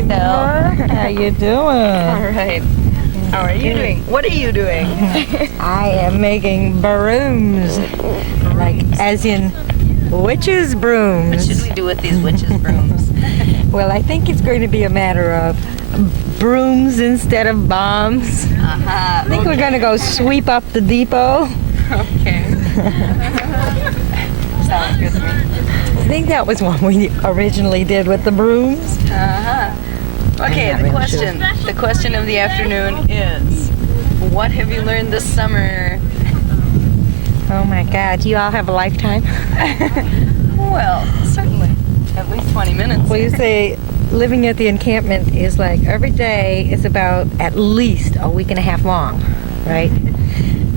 Hey, Mel. How you doing? All right. How are you doing? What are you doing? I am making brooms, like as in witches' brooms. What should we do with these witches' brooms? Well, I think it's going to be a matter of brooms instead of bombs. I think we're going to go sweep up the depot. Okay. Sounds good to me. I think that was what we originally did with the brooms. Okay, the question of the afternoon is, what have you learned this summer? Oh my God, you all have a lifetime? Well, certainly. At least 20 minutes. Well, you say living at the encampment is like every day is about at least a week and a half long, right?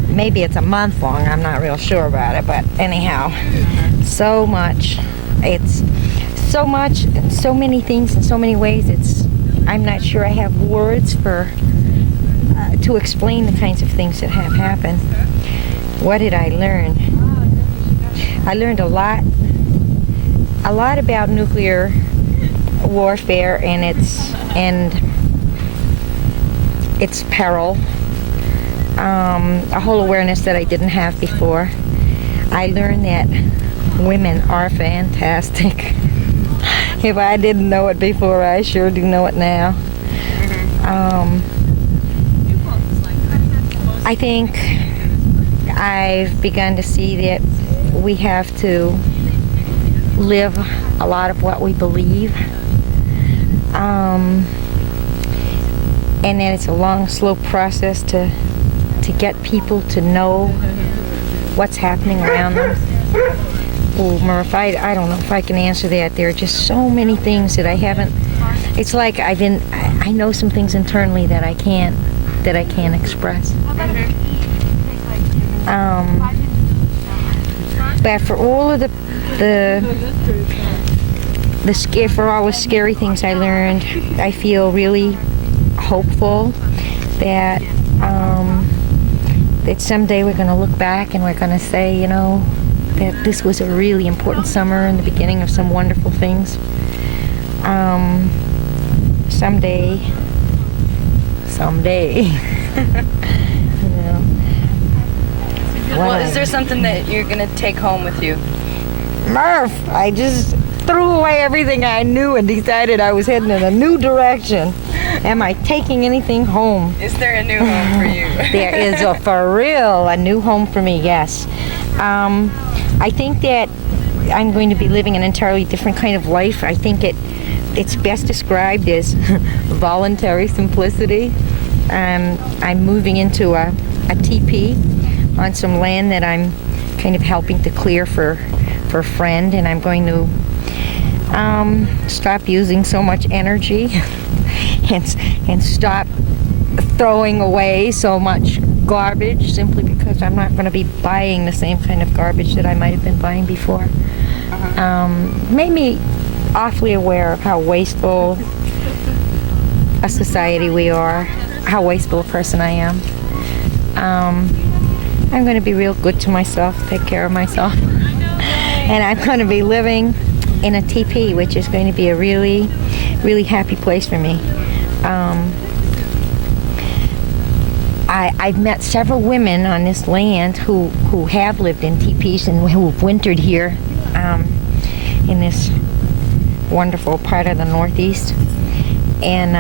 Maybe it's a month long, I'm not real sure about it, but anyhow, so much. It's so much and so many things in so many ways. I'm not sure I have words for to explain the kinds of things that have happened. What did I learn? I learned a lot about nuclear warfare and its peril. A whole awareness that I didn't have before. I learned that women are fantastic. If I didn't know it before, I sure do know it now. I think I've begun to see that we have to live a lot of what we believe. And that it's a long, slow process to get people to know what's happening around them. Oh, Murph, I don't know if I can answer that. There are just so many things that I haven't. It's like I know some things internally that I can't express. But for all of for all the scary things I learned, I feel really hopeful that that someday we're going to look back and we're going to say, you know, that this was a really important summer and the beginning of some wonderful things. Someday. You know. Well, is there something that you're going to take home with you? Murph, I just threw away everything I knew and decided I was heading in a new direction. Am I taking anything home? Is there a new home for you? There is, for real, a new home for me, yes. I think that I'm going to be living an entirely different kind of life. I think it's best described as voluntary simplicity. I'm moving into a teepee on some land that I'm kind of helping to clear for a friend, and I'm going to stop using so much energy and stop throwing away so much garbage simply because I'm not going to be buying the same kind of garbage that I might have been buying before. Made me awfully aware of how wasteful a society we are, how wasteful a person I am. I'm going to be real good to myself, take care of myself. And I'm going to be living in a teepee, which is going to be a really, really happy place for me. I've met several women on this land who have lived in teepees and who've wintered here in this wonderful part of the Northeast. And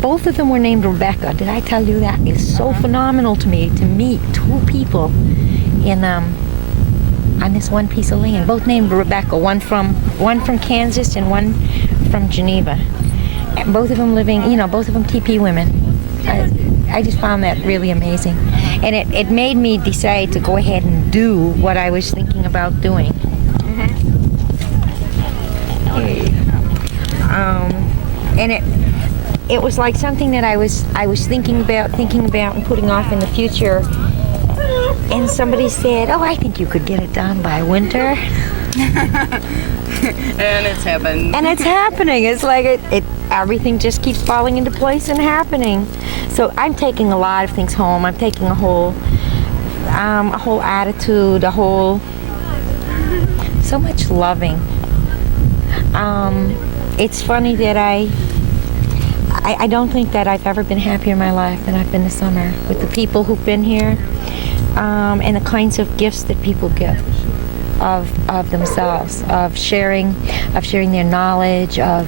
both of them were named Rebecca. Did I tell you that? It's so phenomenal to me to meet two people in on this one piece of land. Both named Rebecca. One from Kansas and one from Geneva. And both of them living, both of them teepee women. I just found that really amazing. And it made me decide to go ahead and do what I was thinking about doing. And it was like something that I was thinking about and putting off in the future. And somebody said, "Oh, I think you could get it done by winter." And it's happened. And it's happening. It's like everything just keeps falling into place and happening. So I'm taking a lot of things home. I'm taking a whole attitude, so much loving. it's funny that I don't think that I've ever been happier in my life than I've been this summer with the people who've been here, and the kinds of gifts that people give of themselves, of sharing their knowledge, of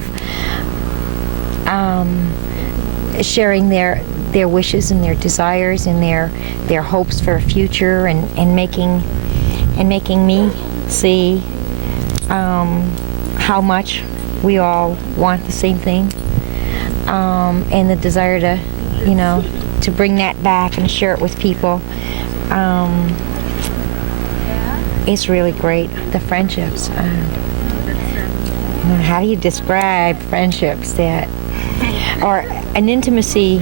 sharing their wishes and their desires and their hopes for a future, and making me see how much we all want the same thing, and the desire to bring that back and share it with people. It's really great. The friendships. How do you describe friendships or an intimacy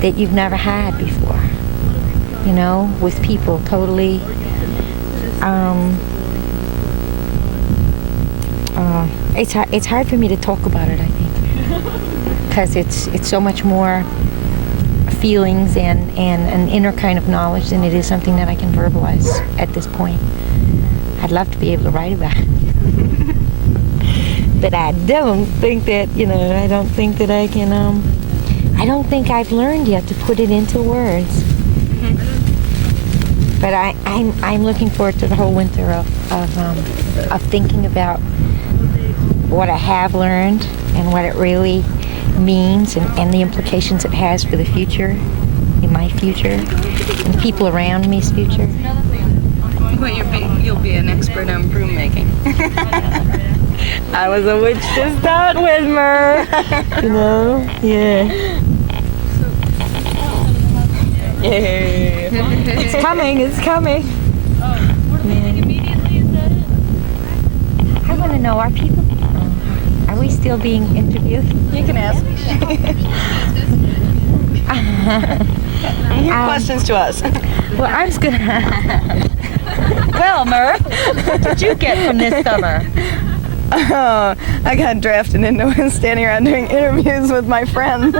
that you've never had before? With people totally. It's hard for me to talk about it, I think, because it's so much more feelings and an inner kind of knowledge than it is something that I can verbalize at this point. I'd love to be able to write about it, but I don't think that I don't think that I can. I don't think I've learned yet to put it into words. But I'm looking forward to the whole winter of thinking about what I have learned and what it really means, and the implications it has for the future, in my future, and people around me's future. Well, you'll be an expert on broom making. I was a witch to start with, Mer. Yeah. Yeah. It's coming. What are they doing immediately? Is that it? I want to know, are we still being interviewed? You can ask. Your questions to us. Well, I was gonna. Well, Murph, what did you get from this summer? Oh, I got drafted into standing around doing interviews with my friends.